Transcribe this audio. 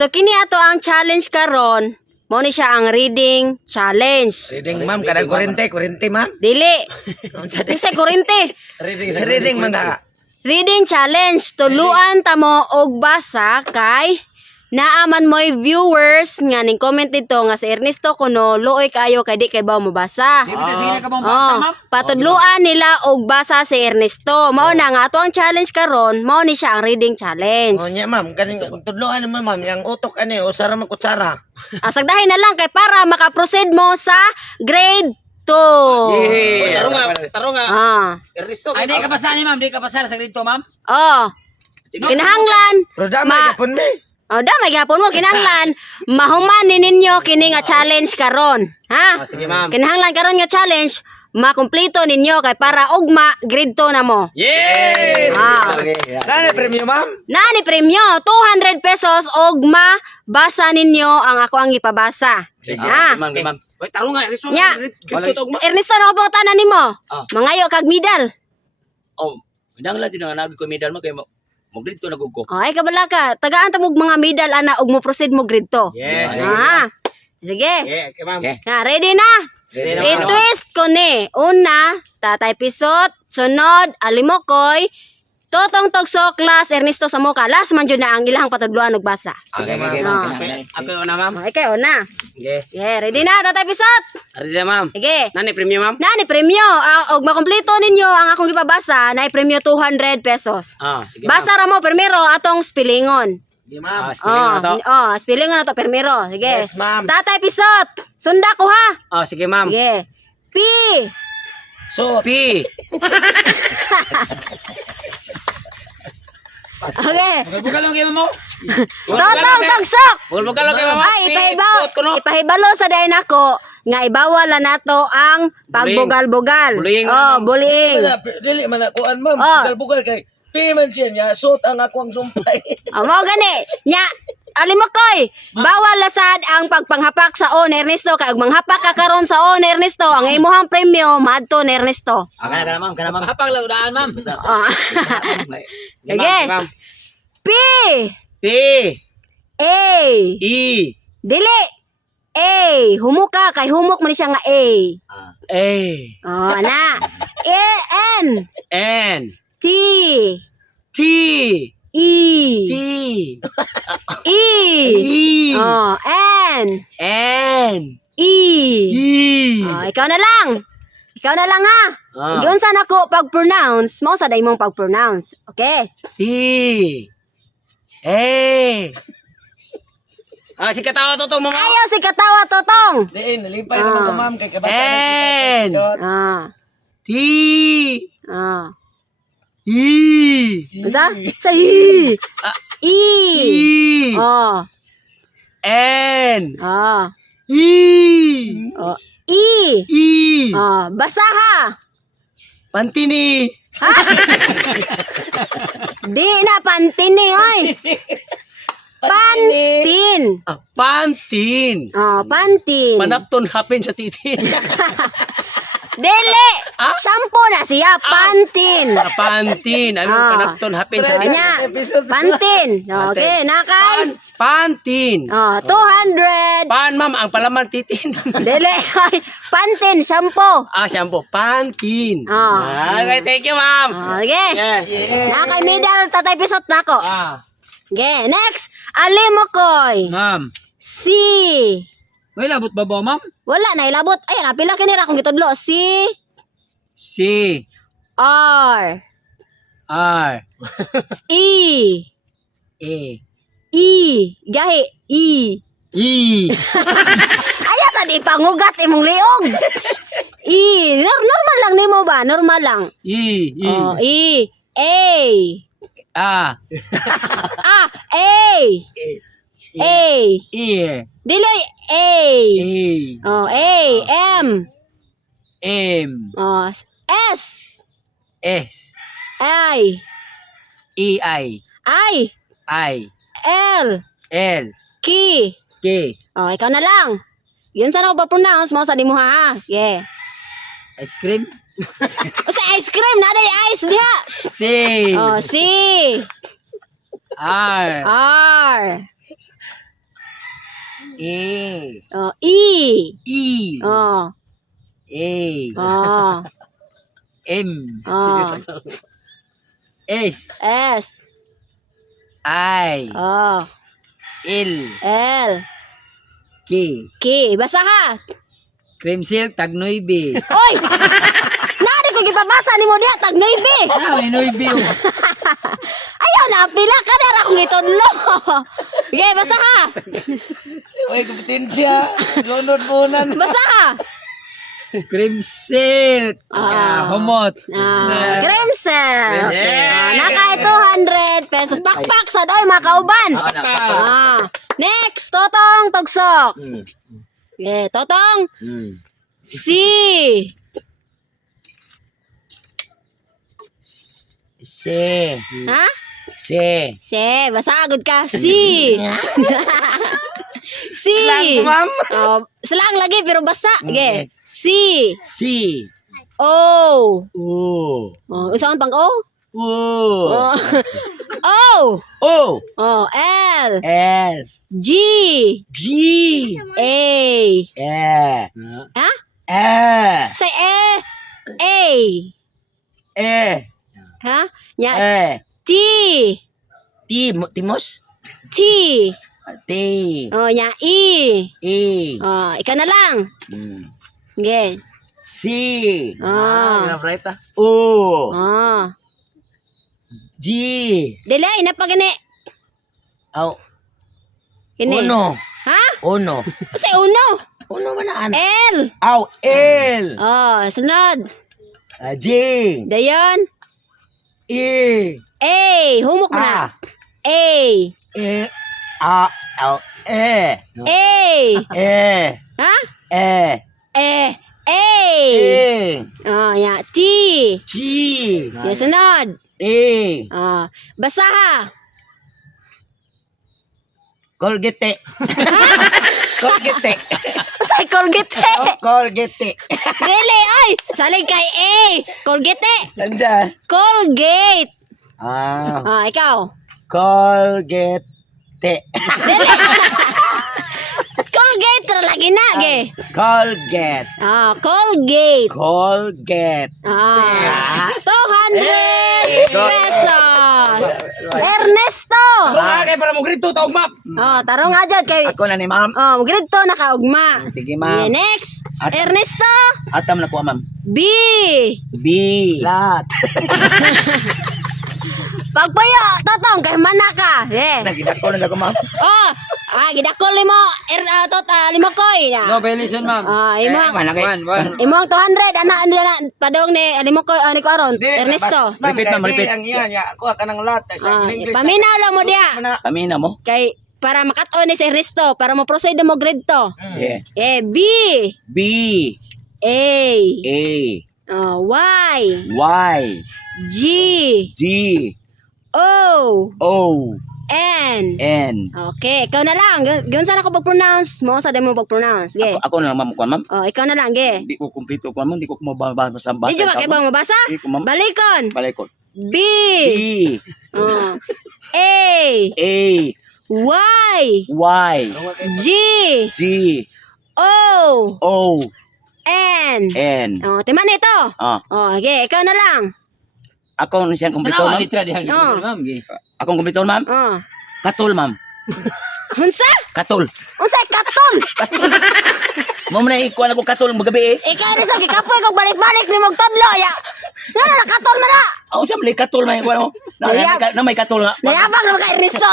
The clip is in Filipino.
So kini ato ang challenge karon. Mao ni siya ang reading challenge. Reading ma'am, kadang kurente ma'am. Dili. Sa kurente. Reading man na. Reading challenge. Tuluan ta mo og basa kay naaman mo'y viewers nga ning comment dito nga si Ernesto kuno luoy kayo kay di kay ba mo basa. Sige ka bang basa, ma'am? Patudluan nila og basa si Ernesto. Mao na nga ato ang challenge karon, mao ni siya ang reading challenge. Oh nya ma'am, kaning tudloan naman ma'am, yang utok ani usara man kutsara. Sagdahin na lang kay para maka-proceed mo sa grade 2. Taro nga. Ernesto. Ay, di ka basa ni ma'am, di ka basa sa grito, ma'am. Oh. Kinahanglan. Pero damay gyapon mi. Oh, damay gyapon mo kinahanglan mahuman ninyo kini nga challenge karon. Ha? Sige, ma'am. Kinahanglan karon nga challenge makumpleto ninyo kay para ugma grade 2 na mo. Yes! Nani premium ma'am? Nani premyo 200 pesos og mabasa ninyo ang ako ang ipabasa. Ha? Ma'am. Wait, taro nga, Ernesto. Nya. Grito tog ma. Ernesto no po tanan nimo. Mangayo kag medal. Oh, idang lang din nga nagi ko medal mo kay mo grito na gugko. Ay kabala ka. Tagaan ta mo mga medal ana og mo proceed mo grade 2. Yes. Ha? Sige. Yeah, okay, ma'am. Na ready na? I-twist ko ni. Una, Tatay Pisot. Sunod, Alimokoy. Totong Togso, Class, Ernesto Samoka. Last man dyan na ang ilang patudluan og basa. Okay, Ako na, ma'am. Okay, una. Okay. Yeah, ready na, Tatay Pisot? Ready na, ma'am. Sige. Nani premium, ma'am? Nani, premyo. Og makompleto ninyo ang akong ipabasa na premyo 200 pesos. Sige, Basa ra mo, primero, atong spellingon. Sige, ma'am. Spelling na to. Spellingon na to, primero. Sige. Yes, ma'am. Tatay Pisot, sunda ko ha. Sige, ma'am. Sige. P. So, P. Okay. Bugal lang kay mo. Totong Togsok. Bugal lang kay mo. Ay, ipahibalo sa dayon ako nga ibawal na nato ang pagbugal-bugal. Bullying. Bullying. dili man akuan ma'am. Bugal kay piman siya niya, suot ang akong sumpay. Mao gani. Nya Alimokoy, bawal lasad ang pagpanghapak sa on Ernesto kay ug manghapak ka karon sa on Ernesto ang imong premyo maadto ni Ernesto. Kana ma'am, hapang lang daan, ma'am. Sige. P. P. A. E. Dili. A. Humuka kay humok man siya nga A. A. Na. A. N. N. T. T. E. T. E. E. N. N. E. E. Ikaw na lang. Ikaw na lang ha. Giyon sa nako pag-pronounce, mo sa day mong pag-pronounce. Okay? T. A. Si katawa to mo. Ayaw si katawa totong. Diin, nalipay naman ko ma'am kay kabasa N. T. E. Sa I. E. E. N. E. E. E. Basa ha. Pantini. Di na pantini oy. Pantin. Pantin. Pantin. Panapton hapin sa titin. Dili. Shampoo na siya. Pantin. Pantin. Ano panapton hapin sa titin? Nya. Pantin. Okay, nakay. Pantin. 200. Pan, ma'am, ang palaman titin. Dili. Pantin, shampoo. Shampoo. Pantin. Okay, thank you, ma'am. Okay. Nakay medal Tatay Pisot nako. Okay, next. Alimokoy. Ma'am. C. May labot ba ba, ma'am? Wala na ilabot. Ay, napila kinira kung gitudlo. C. C. R. R. E. E. E. Gahi. E. E. Aya sa di pangugat imong liog. E. Normal lang nimo ba? Normal lang. E. E. E. A. A. A. A. E. Dili A. E. A. M. M. S. S. I. E. I. I. I. L. L. K. K. Ikaw na lang. Yun sana ko pa-pronounce mo sa di mo ha. Yeah. Ice cream. Sa ice cream, nada di ice diha. C. C. R. R. E. Oh, E. E. Oh. A. Oh. M. Oh. S. S. I. Oh. L. L. K. K. Basa ka. Cream silk tag 9. Oy! Nari ko gipabasa ni mo diha tag 9. Ah, may 9. Ayaw na pila ka na ra kong itudlo. Sige, basa ka. Uy, kompetensya. Lunod mo nan. Basa ka. Cream silk. Humot. Grimsel. Grimsel. Naka 200 pesos. Pakpak sa doy mga kauban. Next, Totong Tugsok. Okay, Totong. C. Se. Ha? Se. C. Basa agad ka. C. C. Slang, ma'am. Oh, slang lagi pero basa. Okay. C. C. O. O. Oh, usaon pang O? O. Oh. O. O. Oh, L. L. G. G. A. E. Ha? E. Say E. A. E. Ha? Nya E. T. Timos. T. T. Oh, nya E. E. Oh, ikaw na lang. Okay. C. Ah. O. Oh. G. Delay na pa gani. Aw. Kini. Uno. Ha? Uno. Say uno. Uno man na. L. Aw. L. Oh, sunod. J. Dayon. E. A. Humok mo na. A. E. A. Aw. E. A. E. Ha? E. E. A. E. Oh, ya. T. G. Ya, sunod. E. Oh, basa ha. Colgate. Colgate. Say Colgate. Colgate. Dili, ay. Salig kay A. Colgate. Nandiyan. Colgate. Ah. Ah, ikaw. Colgate. Colgate ra lagi na, ge. Colgate. Ah, Colgate. Colgate. Ah, 200 pesos. Ernesto. Kaya para mo grito taog map. Oh, tarong aja kay. Ako na ni ma'am. Oh, magdito nakaugma. Sige Yeah, ma'am. next. At- Ernesto. Atam na ko ma'am. B. B. Lat. Pagpayo, Totong, kay mana ka. Yeah. Nagidako na ako ma'am. Oh, gidakol nimo limo koy na. No violation ma'am. Imo. Imo ang 200 ana padong ni limo koy ni ko aron. Ernesto. Repeat, ma'am, repeat. Ang iyan, ya. Ako ka ng lat. Paminaw lang mo dia. Kami na mo. Kay para makat-on ni si Ernesto para mo proceed mo grade to. Yeah. B. B. A. A. Y. Y. G. G. O. O. N. N. Okay, ikaw na lang. Gawin sana ko pag-pronounce. Mo sa mo pag-pronounce. Ge. Ako na lang ma'am ko ma'am. Oh, ikaw na lang, ge. Di ko kumpleto ko ma'am. Di ko mabasa Di juga kay ba mabasa? Di ko ma'am. Balikon. Balay ko. B. B. Oh. A. A. Y. Y. G. G. O. O. N. N. Oh, timan nito. Ah. Oh, ge, ikaw na lang. Ako na siyang kumpleto ma'am. Oh. Akong kumpleto ma'am. Oh. Katol ma'am. Unsa? Katol. Unsay katol? Mo na ikuan ako katol magabi eh. Ikaw rin sa gikapoy kog balik-balik ni mong todlo ya. Na katol man na. Ako siya mali katol man ikuan mo. Na may katol nga. Nayabang na kay Ernesto.